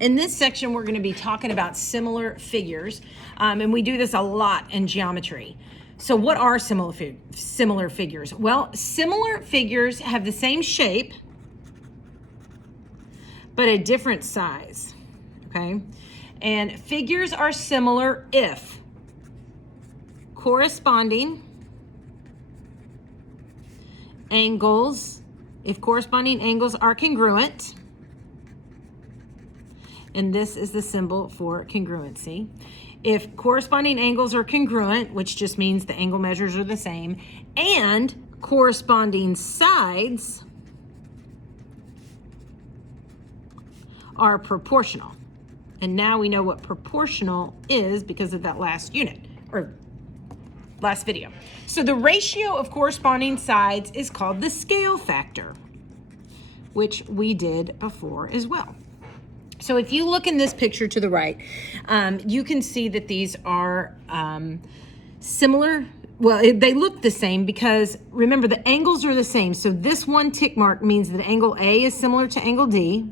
In this section, we're going to be talking about similar figures, and we do this a lot in geometry. So what are similar figures? Well, similar figures have the same shape, but a different size, okay? And figures are similar if corresponding angles are congruent, and this is the symbol for congruency. If corresponding angles are congruent, which just means the angle measures are the same, and corresponding sides are proportional. And now we know what proportional is because of that last unit, or last video. So the ratio of corresponding sides is called the scale factor, which we did before as well. So if you look in this picture to the right, you can see that these are similar. Well, they look the same because remember the angles are the same. So this one tick mark means that angle A is similar to angle D.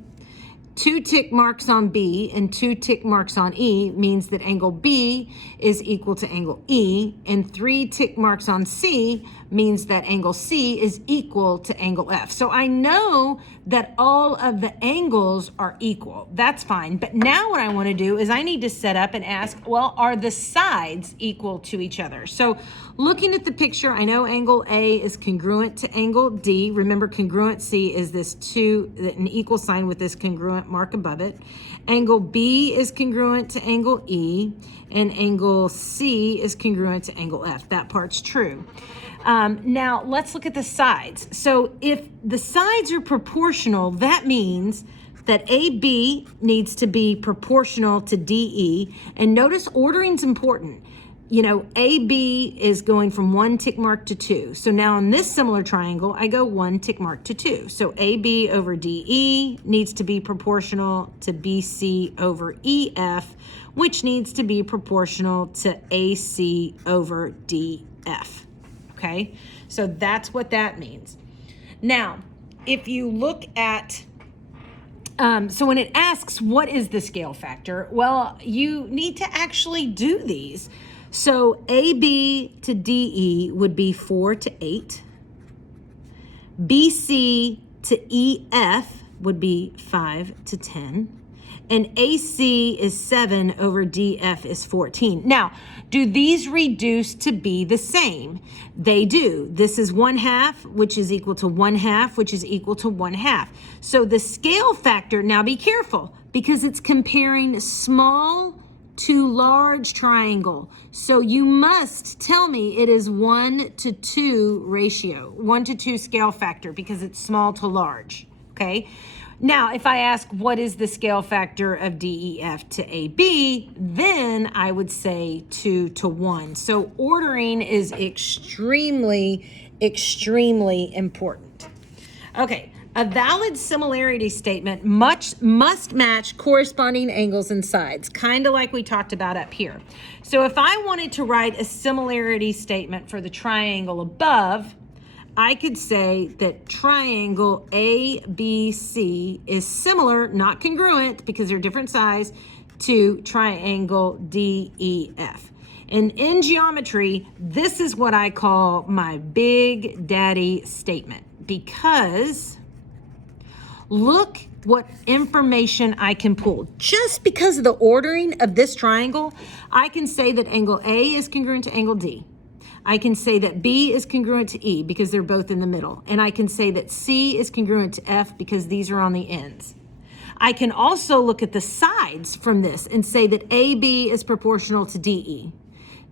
2 tick marks on B and 2 tick marks on E means that angle B is equal to angle E, and 3 tick marks on C means that angle C is equal to angle F. So I know that all of the angles are equal. That's fine. But now what I want to do is I need to set up and ask, well, are the sides equal to each other? So looking at the picture, I know angle A is congruent to angle D. Remember, congruency is this an equal sign with this congruent mark above it. Angle B is congruent to angle E, and angle C is congruent to angle F. That part's true. Now let's look at the sides. So if the sides are proportional, that means that AB needs to be proportional to DE. And notice ordering's important. You know, AB is going from 1 tick mark to 2. So now on this similar triangle, I go 1 tick mark to 2. So AB over DE needs to be proportional to BC over EF, which needs to be proportional to AC over DF. Okay, so that's what that means. Now, if you look at, so when it asks what is the scale factor, well, you need to actually do these. So AB to DE would be 4 to 8. BC to EF would be 5 to 10. And AC is 7 over DF is 14. Now, do these reduce to be the same? They do. This is 1/2, which is equal to 1/2, which is equal to 1/2. So the scale factor, now be careful, because it's comparing small to large triangle. So you must tell me it is 1 to 2 ratio, 1 to 2 scale factor, because it's small to large, okay? Now, if I ask what is the scale factor of DEF to AB, then I would say 2 to 1. So ordering is extremely, extremely important. Okay, a valid similarity statement must match corresponding angles and sides, kind of like we talked about up here. So if I wanted to write a similarity statement for the triangle above, I could say that triangle ABC is similar, not congruent because they're different size, to triangle DEF. And in geometry, this is what I call my Big Daddy statement, because look what information I can pull. Just because of the ordering of this triangle, I can say that angle A is congruent to angle D. I can say that B is congruent to E because they're both in the middle. And I can say that C is congruent to F because these are on the ends. I can also look at the sides from this and say that AB is proportional to DE.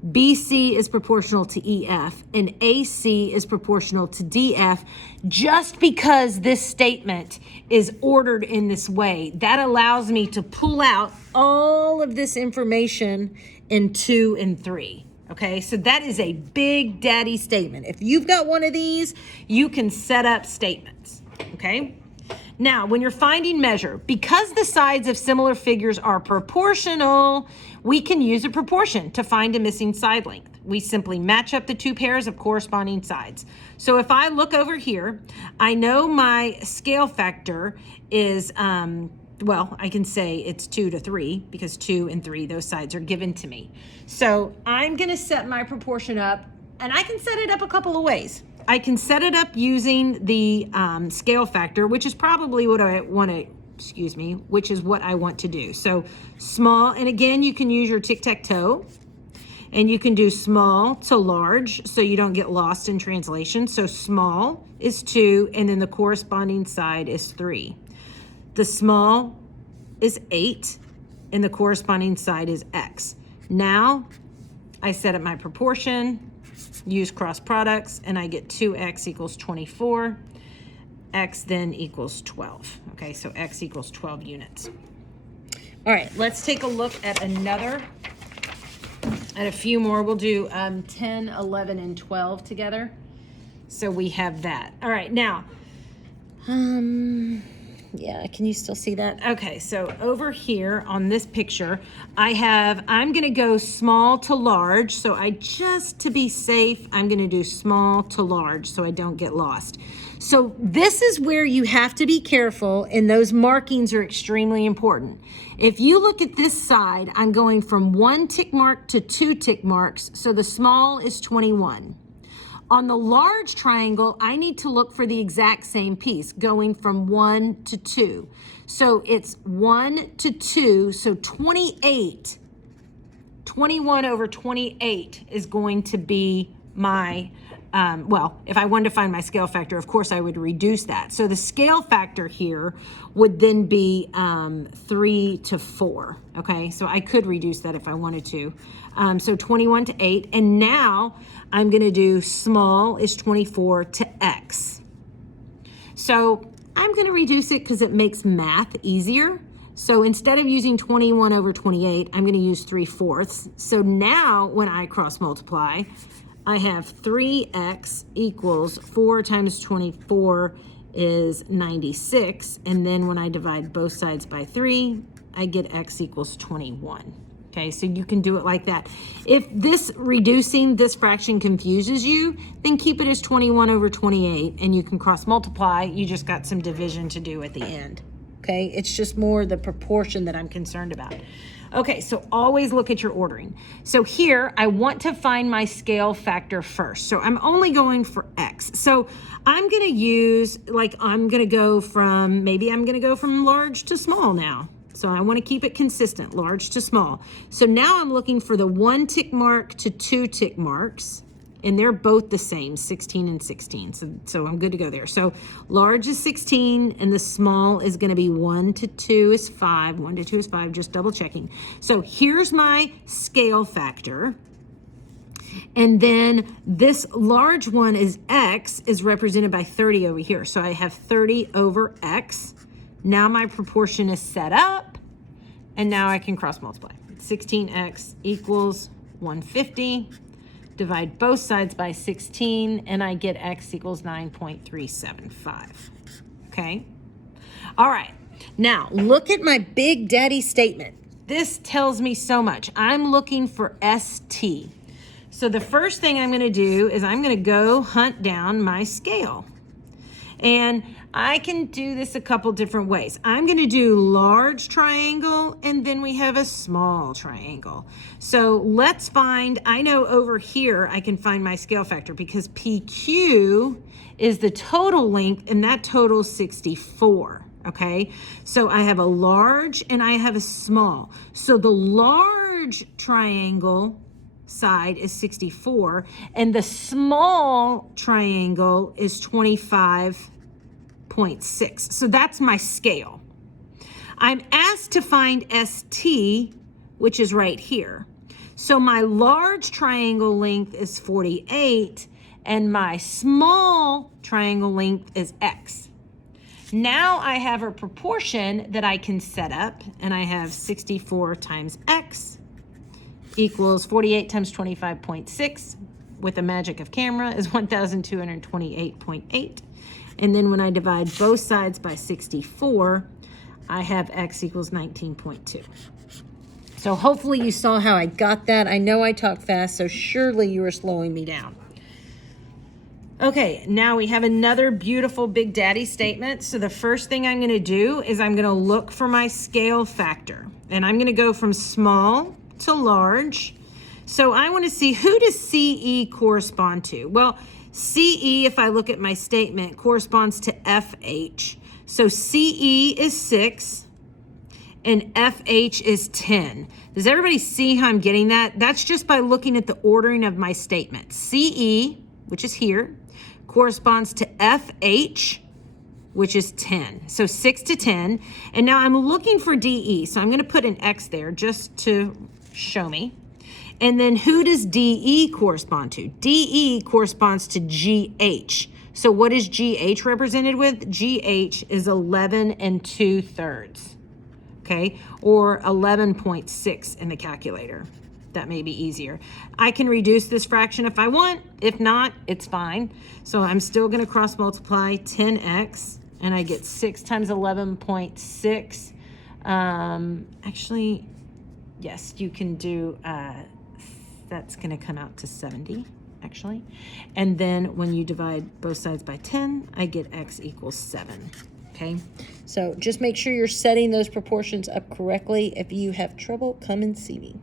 BC is proportional to EF, and AC is proportional to DF, just because this statement is ordered in this way. That allows me to pull out all of this information in 2 and 3. Okay, so that is a Big Daddy statement. If you've got one of these, you can set up statements, okay? Now, when you're finding measure, because the sides of similar figures are proportional, we can use a proportion to find a missing side length. We simply match up the 2 pairs of corresponding sides. So if I look over here, I know my scale factor is well, I can say it's 2 to 3 because 2 and 3, those sides are given to me. So I'm going to set my proportion up, and I can set it up a couple of ways. I can set it up using the scale factor, which is probably what I want to, which is what I want to do. So small, and again, you can use your tic-tac-toe, and you can do small to large so you don't get lost in translation. So small is 2, and then the corresponding side is 3. The small is 8, and the corresponding side is x. Now, I set up my proportion, use cross products, and I get 2x equals 24. X then equals 12. Okay, so x equals 12 units. All right, let's take a look at a few more. We'll do 10, 11, and 12 together. So we have that. All right, now, yeah, can you still see that? Okay, so over here on this picture, I'm gonna go small to large. So to be safe, I'm gonna do small to large so I don't get lost. So this is where you have to be careful, and those markings are extremely important. If you look at this side, I'm going from 1 tick mark to 2 tick marks, so the small is 21. On the large triangle, I need to look for the exact same piece, going from 1 to 2. So it's 1 to 2, so 28. 21 over 28 is going to be my, if I wanted to find my scale factor, of course I would reduce that. So the scale factor here would then be 3 to 4, okay? So I could reduce that if I wanted to. So 21 to 8, and now I'm gonna do small is 24 to x. So I'm gonna reduce it because it makes math easier. So instead of using 21 over 28, I'm gonna use 3/4. So now when I cross multiply, I have 3x equals 4 times 24 is 96. And then when I divide both sides by 3, I get x equals 21. Okay, so you can do it like that. If reducing this fraction confuses you, then keep it as 21 over 28 and you can cross multiply. You just got some division to do at the end. Okay, it's just more the proportion that I'm concerned about. Okay, so always look at your ordering. So here, I want to find my scale factor first. So I'm only going for x. So I'm gonna use, maybe I'm gonna go from large to small now. So I want to keep it consistent, large to small. So now I'm looking for the 1 tick mark to 2 tick marks, and they're both the same, 16 and 16. So I'm good to go there. So large is 16, and the small is going to be 1 to 2 is 5. 1 to 2 is 5, just double checking. So here's my scale factor. And then this large one is x, is represented by 30 over here. So I have 30 over x. Now my proportion is set up, and now I can cross multiply. 16x equals 150. Divide both sides by 16, and I get x equals 9.375. Okay? All right. Now, look at my Big Daddy statement. This tells me so much. I'm looking for ST. So the first thing I'm going to do is I'm going to go hunt down my scale. And I can do this a couple different ways. I'm going to do large triangle, and then we have a small triangle. So let's find, I know over here I can find my scale factor because PQ is the total length, and that totals 64, okay? So I have a large and I have a small. So the large triangle side is 64, and the small triangle is 25.6. So that's my scale. I'm asked to find ST, which is right here. So my large triangle length is 48, and my small triangle length is X. Now I have a proportion that I can set up, and I have 64 times X equals 48 times 25.6 with the magic of camera is 1,228.8. And then when I divide both sides by 64, I have X equals 19.2. So hopefully you saw how I got that. I know I talk fast, so surely you were slowing me down. Okay, now we have another beautiful Big Daddy statement. So the first thing I'm gonna do is I'm gonna look for my scale factor. And I'm gonna go from small to large. So I wanna see, who does CE correspond to? Well, CE, if I look at my statement, corresponds to FH. So CE is 6 and FH is 10. Does everybody see how I'm getting that? That's just by looking at the ordering of my statement. CE, which is here, corresponds to FH, which is 10. So 6 to 10. And now I'm looking for DE. So I'm going to put an X there just to show me. And then who does DE correspond to? DE corresponds to GH. So what is GH represented with? GH is 11 2/3. Okay, or 11.6 in the calculator. That may be easier. I can reduce this fraction if I want. If not, it's fine. So I'm still going to cross multiply 10x, and I get 6 times 11.6. Actually, yes, you can do, that's going to come out to 70, actually. And then when you divide both sides by 10, I get x equals 7. Okay, so just make sure you're setting those proportions up correctly. If you have trouble, come and see me.